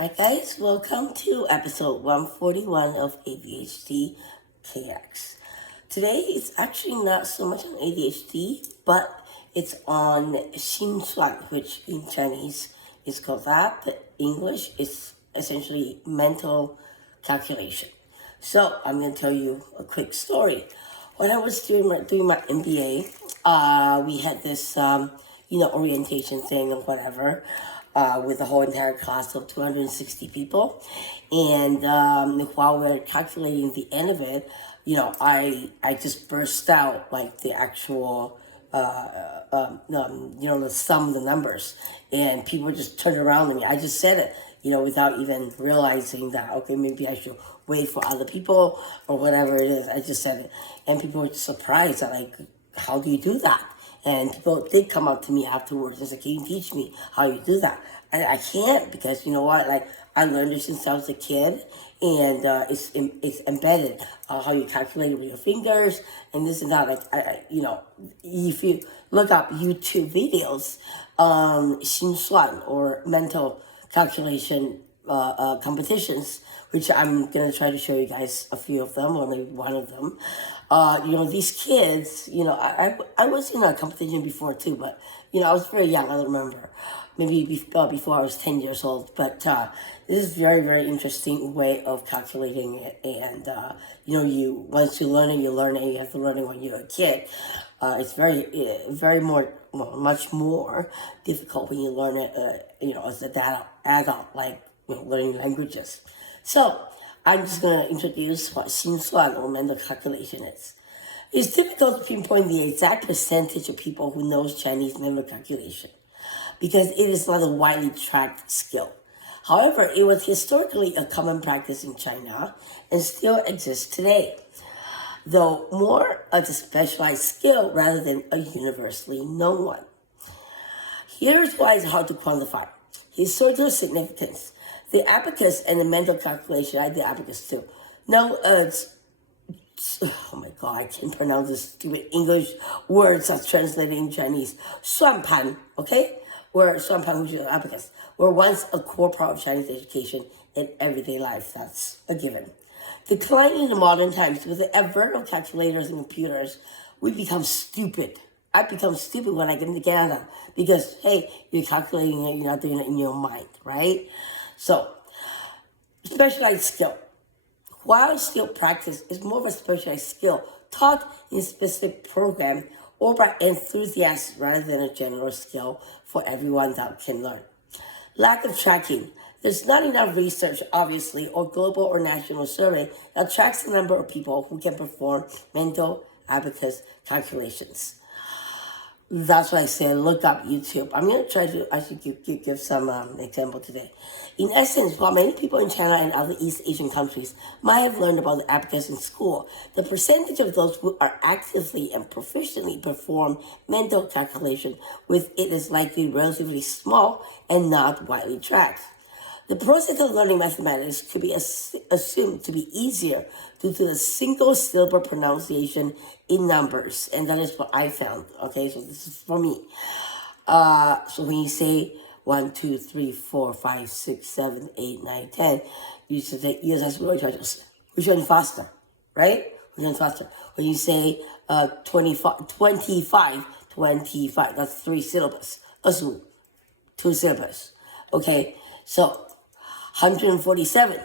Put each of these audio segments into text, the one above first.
Hi guys, welcome to episode 141 of ADHD KX. Today it's actually not so much on ADHD, but it's on Xinsuan, which in Chinese is called that, but English is essentially mental calculation. So I'm going to tell you a quick story. When I was doing my MBA, we had this, orientation thing or whatever, with the whole entire class of 260 people. And while we were calculating the end of it, I just burst out like the actual, the sum of the numbers. And people just turned around at me. I just said it, without even realizing that, okay, maybe I should wait for other people or whatever it is. I just said it. And people were surprised at, like, how do you do that? And people did come up to me afterwards and said, can you teach me how you do that? And I can't, because you know what? Like, I learned it since I was a kid, and it's embedded, how you calculate it with your fingers and this and that. Like, if you look up YouTube videos, Xinsuan or mental calculation competitions, which I'm going to try to show you guys a few of them, or maybe one of them. These kids, I was in a competition before too, but, I was very young, I don't remember. Maybe before I was 10 years old. But this is very, very interesting way of calculating it. And, once you learn it, you learn it. You have to learn it when you're a kid. It's much more difficult when you learn it, as an adult, like, learning languages. So I'm just going to introduce what Xinsuan or mental calculation is. It's difficult to pinpoint the exact percentage of people who knows Chinese mental calculation, because it is not a widely tracked skill. However, it was historically a common practice in China and still exists today, though more as a specialized skill rather than a universally known one. Here's why it's hard to quantify. Historical significance. The abacus and the mental calculation, I did abacus too. No, oh my God, I can't pronounce this stupid English words that's translated in Chinese. 算盘, okay? Where 算盘, which is abacus, were once a core part of Chinese education in everyday life. That's a given. Declining in the modern times with the advent of calculators and computers, we become stupid. I become stupid when I get into Canada because, hey, you're calculating it, you're not doing it in your mind, right? So, specialized skill. While skill practice is more of a specialized skill taught in a specific program or by enthusiasts rather than a general skill for everyone that can learn. Lack of tracking. There's not enough research, obviously, or global or national survey that tracks the number of people who can perform mental abacus calculations. That's why I said look up YouTube. I'm going to try to actually give some example today. In essence, while many people in China and other East Asian countries might have learned about the abacus in school, the percentage of those who are actively and proficiently perform mental calculation with it is likely relatively small and not widely tracked. The process of learning mathematics could be assumed to be easier due to the single syllable pronunciation in numbers, and that is what I found. Okay, so this is for me. So when you say 1, 2, 3, 4, 5, 6, 7, 8, 9, 10, you should say, yes, that's really tries. Which one faster, right? Which one faster? When you say 25, 25, that's 3 syllables. 25, 2 syllables. Okay, so 147.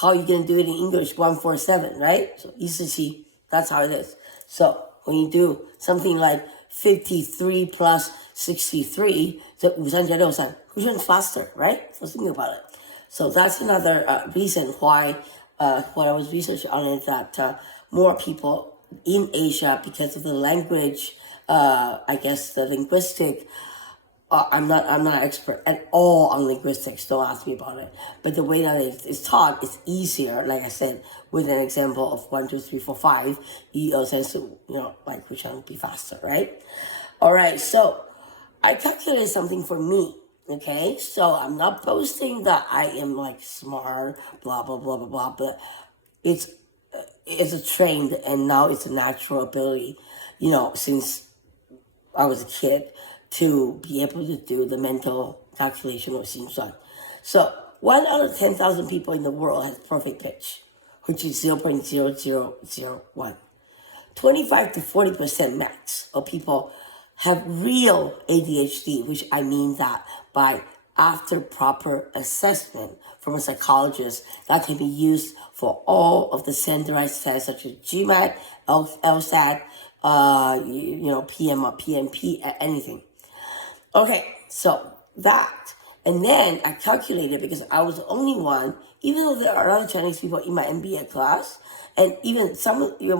How are you going to do it in English? 147, right? So you see, that's how it is. So when you do something like 53 plus 63, so 563, which one's faster, right? So think about it. So that's another reason why what I was researching on is that more people in Asia, because of the language, I guess the linguistic. I'm not an expert at all on linguistics. Don't ask me about it. But the way that it's taught is easier. Like I said, with an example of 1, 2, 3, 4, 5, you sense like which one would be faster, right? All right. So I calculated something for me. Okay. So I'm not boasting that I am like smart, blah blah blah blah blah. But it's a trained and now it's a natural ability. Since I was a kid, to be able to do the mental calculation of Xinsuan. So 1 out of 10,000 people in the world has perfect pitch, which is 0.0001. 25 to 40% max of people have real ADHD, which I mean that by after proper assessment from a psychologist that can be used for all of the standardized tests such as GMAT, LSAT, PM or PMP, anything. Okay, so that. And then I calculated because I was the only one, even though there are other Chinese people in my MBA class, and even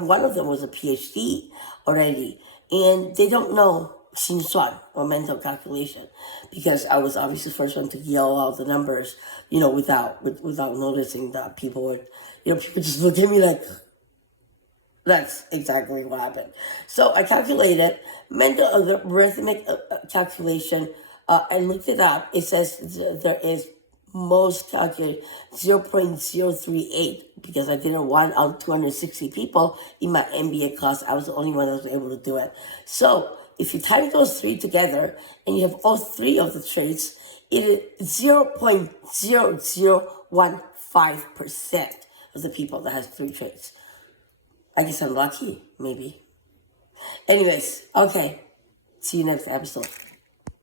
one of them was a PhD already, and they don't know 心算 or mental calculation because I was obviously the first one to yell out the numbers, without noticing that people would, people just look at me like, that's exactly what happened. So I calculated mental arithmetic calculation and looked it up. It says there is most calculated 0.038 because I did it 1 out of 260 people in my MBA class. I was the only one that was able to do it. So if you type those three together and you have all three of the traits, it is 0.0015% of the people that has three traits. I guess I'm lucky, maybe. Anyways, okay. See you next episode.